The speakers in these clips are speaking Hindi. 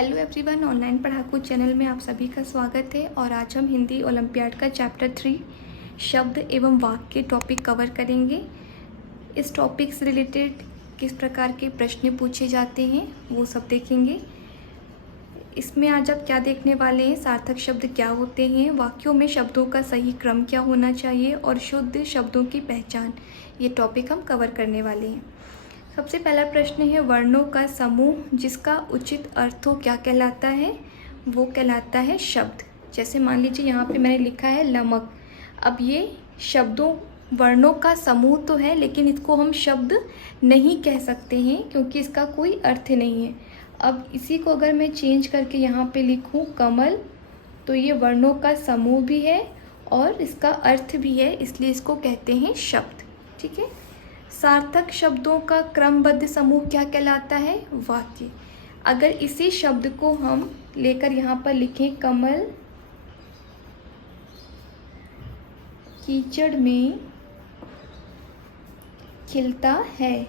हेलो एवरीवन, ऑनलाइन पढ़ाकू चैनल में आप सभी का स्वागत है। और आज हम हिंदी ओलंपियाड का चैप्टर 3 शब्द एवं वाक्य टॉपिक कवर करेंगे। इस टॉपिक से रिलेटेड किस प्रकार के प्रश्न पूछे जाते हैं वो सब देखेंगे। इसमें आज आप क्या देखने वाले हैं, सार्थक शब्द क्या होते हैं, वाक्यों में शब्दों का सही क्रम क्या होना चाहिए और शुद्ध शब्दों की पहचान, ये टॉपिक हम कवर करने वाले हैं। सबसे पहला प्रश्न है, वर्णों का समूह जिसका उचित अर्थ हो क्या कहलाता है? वो कहलाता है शब्द। जैसे मान लीजिए यहाँ पे मैंने लिखा है लमक। अब ये शब्दों वर्णों का समूह तो है, लेकिन इसको हम शब्द नहीं कह सकते हैं क्योंकि इसका कोई अर्थ नहीं है। अब इसी को अगर मैं चेंज करके यहाँ पे लिखूँ कमल, तो ये वर्णों का समूह भी है और इसका अर्थ भी है, इसलिए इसको कहते हैं शब्द। ठीक है। सार्थक शब्दों का क्रमबद्ध समूह क्या कहलाता है? वाक्य। अगर इसी शब्द को हम लेकर यहाँ पर लिखें कमल कीचड़ में खिलता है,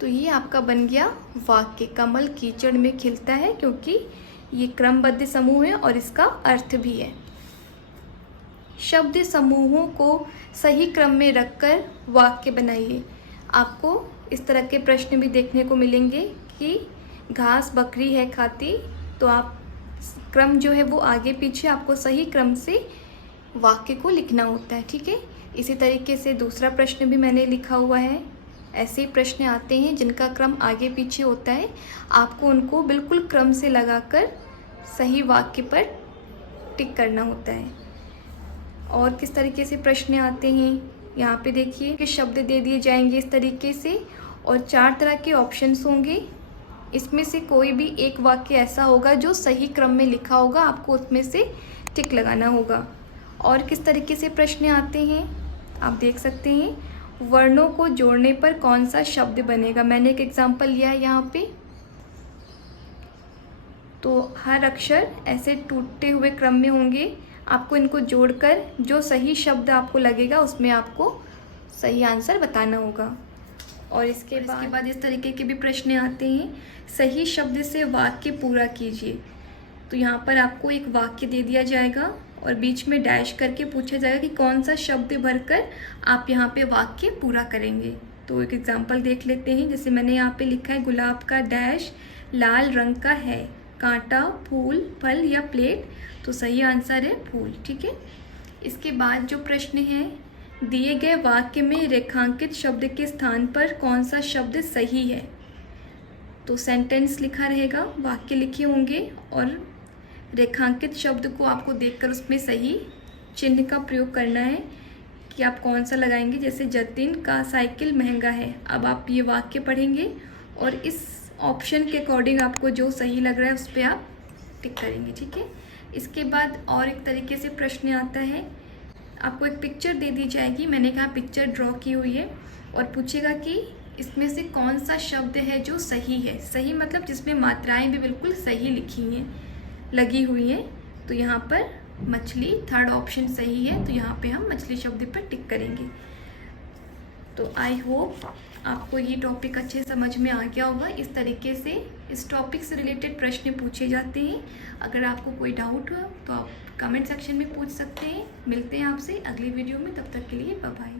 तो ये आपका बन गया वाक्य। कमल कीचड़ में खिलता है, क्योंकि ये क्रमबद्ध समूह है और इसका अर्थ भी है। शब्द समूहों को सही क्रम में रखकर वाक्य बनाइए। आपको इस तरह के प्रश्न भी देखने को मिलेंगे कि घास बकरी है खाती, तो आप क्रम जो है वो आगे पीछे आपको सही क्रम से वाक्य को लिखना होता है। ठीक है। इसी तरीके से दूसरा प्रश्न भी मैंने लिखा हुआ है। ऐसे प्रश्न आते हैं जिनका क्रम आगे पीछे होता है, आपको उनको बिल्कुल क्रम से लगाकर सही वाक्य पर टिक करना होता है। और किस तरीके से प्रश्न आते हैं, यहाँ पे देखिए कि शब्द दे दिए जाएंगे इस तरीके से और 4 तरह के ऑप्शंस होंगे। इसमें से कोई भी एक वाक्य ऐसा होगा जो सही क्रम में लिखा होगा, आपको उसमें से टिक लगाना होगा। और किस तरीके से प्रश्न आते हैं आप देख सकते हैं। वर्णों को जोड़ने पर कौन सा शब्द बनेगा? मैंने एक एग्जाम्पल लिया है यहाँ पे। तो हर अक्षर ऐसे टूटते हुए क्रम में होंगे, आपको इनको जोड़कर जो सही शब्द आपको लगेगा उसमें आपको सही आंसर बताना होगा। और इसके बाद इस तरीके के भी प्रश्न आते हैं, सही शब्द से वाक्य पूरा कीजिए। तो यहाँ पर आपको एक वाक्य दे दिया जाएगा और बीच में डैश करके पूछा जाएगा कि कौन सा शब्द भरकर आप यहाँ पे वाक्य पूरा करेंगे। तो एक एग्जाम्पल देख लेते हैं। जैसे मैंने यहाँ पे लिखा है, गुलाब का डैश लाल रंग का है, कांटा, फूल, फल या प्लेट, तो सही आंसर है फूल। ठीक है। इसके बाद जो प्रश्न है, दिए गए वाक्य में रेखांकित शब्द के स्थान पर कौन सा शब्द सही है? तो सेंटेंस लिखा रहेगा, वाक्य लिखे होंगे और रेखांकित शब्द को आपको देखकर उसमें सही चिन्ह का प्रयोग करना है कि आप कौन सा लगाएंगे। जैसे जतिन का साइकिल महंगा है। अब आप ये वाक्य पढ़ेंगे और इस ऑप्शन के अकॉर्डिंग आपको जो सही लग रहा है उस पर आप टिक करेंगे। ठीक है। इसके बाद और एक तरीके से प्रश्न आता है, आपको एक पिक्चर दे दी जाएगी, मैंने कहा पिक्चर ड्रॉ की हुई है, और पूछेगा कि इसमें से कौन सा शब्द है जो सही है। सही मतलब जिसमें मात्राएं भी बिल्कुल सही लिखी हैं, लगी हुई हैं। तो यहाँ पर मछली थर्ड ऑप्शन सही है, तो यहाँ पे हम मछली शब्द पर टिक करेंगे। तो आई होप आपको ये टॉपिक अच्छे समझ में आ गया होगा। इस तरीके से इस टॉपिक से रिलेटेड प्रश्न पूछे जाते हैं। अगर आपको कोई डाउट हो तो आप कमेंट सेक्शन में पूछ सकते हैं। मिलते हैं आपसे अगली वीडियो में, तब तक के लिए बाय बाय।